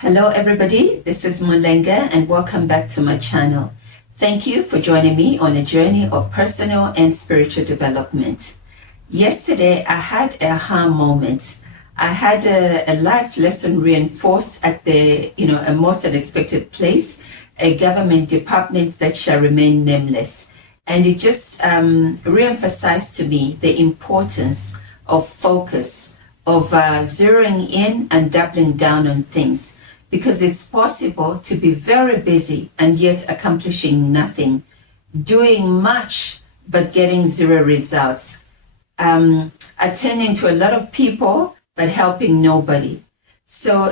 Hello everybody, this is Mulenga and welcome back to my channel. Thank you for joining me on a journey of personal and spiritual development. Yesterday I had a aha moment. I had a life lesson reinforced at a most unexpected place, a government department that shall remain nameless. And it just re-emphasized to me the importance of focus, of zeroing in and doubling down on things. Because it's possible to be very busy and yet accomplishing nothing, doing much but getting zero results, attending to a lot of people but helping nobody. So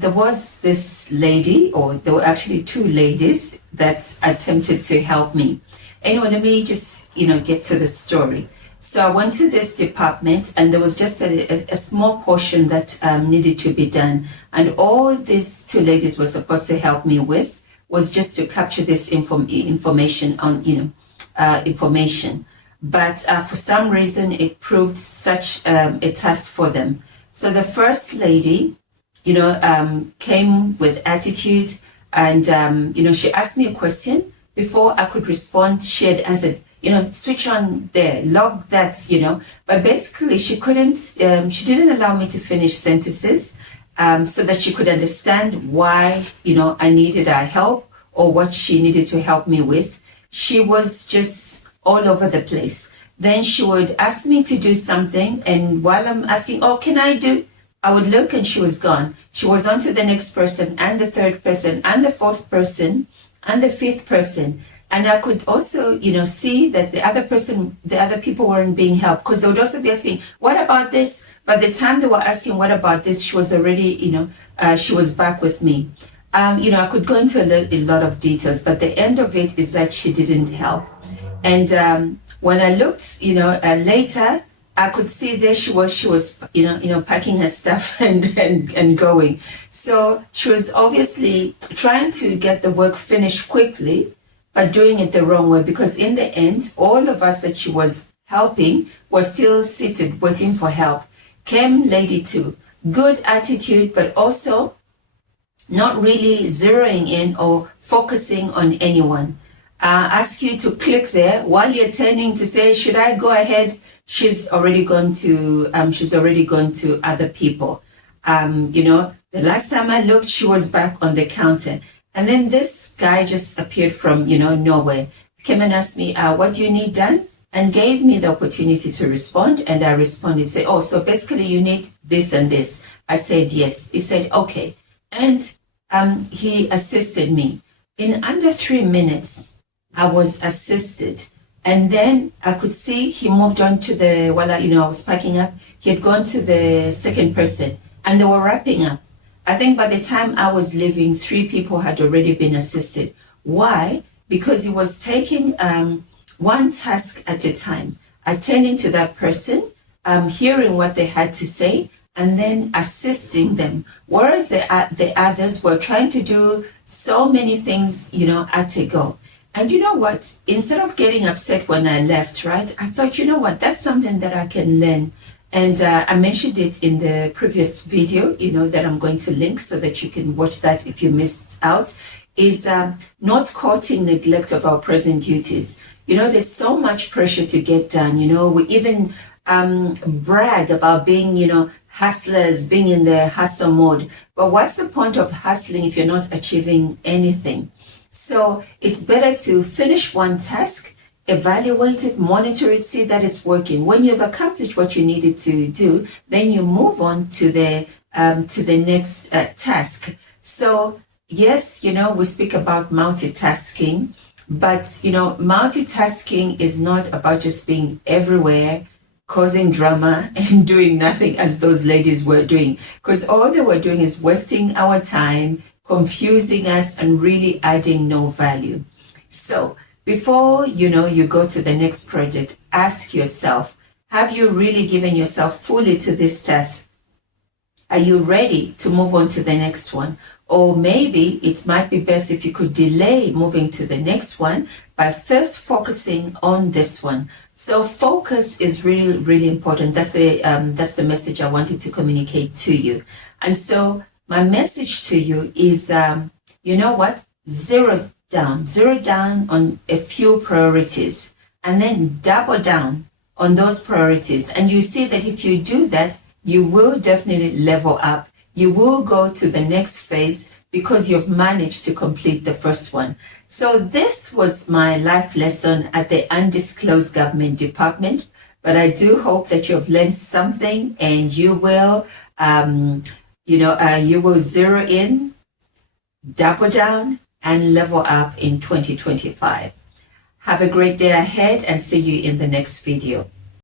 there was this lady, or there were actually two ladies that attempted to help me. Anyway, let me just get to the story. So I went to this department and there was just a small portion that needed to be done. And all these two ladies were supposed to help me with was just to capture this information on, information. But for some reason, it proved such a task for them. So the first lady, came with attitude and, she asked me a question. Before I could respond, she had answered, switch on there, log that, but basically she couldn't, she didn't allow me to finish sentences so that she could understand why, I needed her help or what she needed to help me with. She was just all over the place. Then she would ask me to do something, and while I'm asking, can I do, I would look and she was gone. She was on to the next person and the third person and the fourth person and the fifth person. And I could also, see that the other people weren't being helped, because they would also be asking, what about this? By the time they were asking, what about this? She was already, she was back with me. I could go into a lot of details, but the end of it is that she didn't help. And when I looked, later, I could see there she was, packing her stuff and going. So she was obviously trying to get the work finished quickly, but doing it the wrong way, because in the end, all of us that she was helping were still seated waiting for help. Came lady two, good attitude, but also not really zeroing in or focusing on anyone. Ask you to click there while you're turning to say, should I go ahead? She's already gone to other people. The last time I looked, she was back on the counter. And then this guy just appeared from, nowhere, came and asked me, what do you need done? And gave me the opportunity to respond. And I responded, say, so basically you need this and this. I said, yes. He said, okay. And he assisted me. In under 3 minutes, I was assisted. And then I could see he moved on to while I was packing up, he had gone to the second person and they were wrapping up. I think by the time I was leaving, 3 people had already been assisted. Why? Because he was taking one task at a time, attending to that person, hearing what they had to say, and then assisting them. Whereas the others were trying to do so many things, at a go. And you know what? Instead of getting upset when I left, right, I thought, that's something that I can learn. And I mentioned it in the previous video, that I'm going to link so that you can watch that if you missed out, is not courting neglect of our present duties. There's so much pressure to get done. We even brag about being, hustlers, being in the hustle mode. But what's the point of hustling if you're not achieving anything? So it's better to finish one task, evaluate it, monitor it, see that it's working. When you've accomplished what you needed to do, then you move on to the next task. So yes, we speak about multitasking, but multitasking is not about just being everywhere, causing drama and doing nothing as those ladies were doing, because all they were doing is wasting our time, confusing us, and really adding no value. So before you go to the next project, ask yourself, have you really given yourself fully to this task? Are you ready to move on to the next one? Or maybe it might be best if you could delay moving to the next one by first focusing on this one. So focus is really, really important. That's the message I wanted to communicate to you. And so my message to you is, you know what? Zero down on a few priorities, and then double down on those priorities. And you see that if you do that, you will definitely level up. You will go to the next phase because you've managed to complete the first one. So this was my life lesson at the Undisclosed Government Department. But I do hope that you've learned something, and you will, you will zero in, double down, and level up in 2025. Have a great day ahead, and see you in the next video.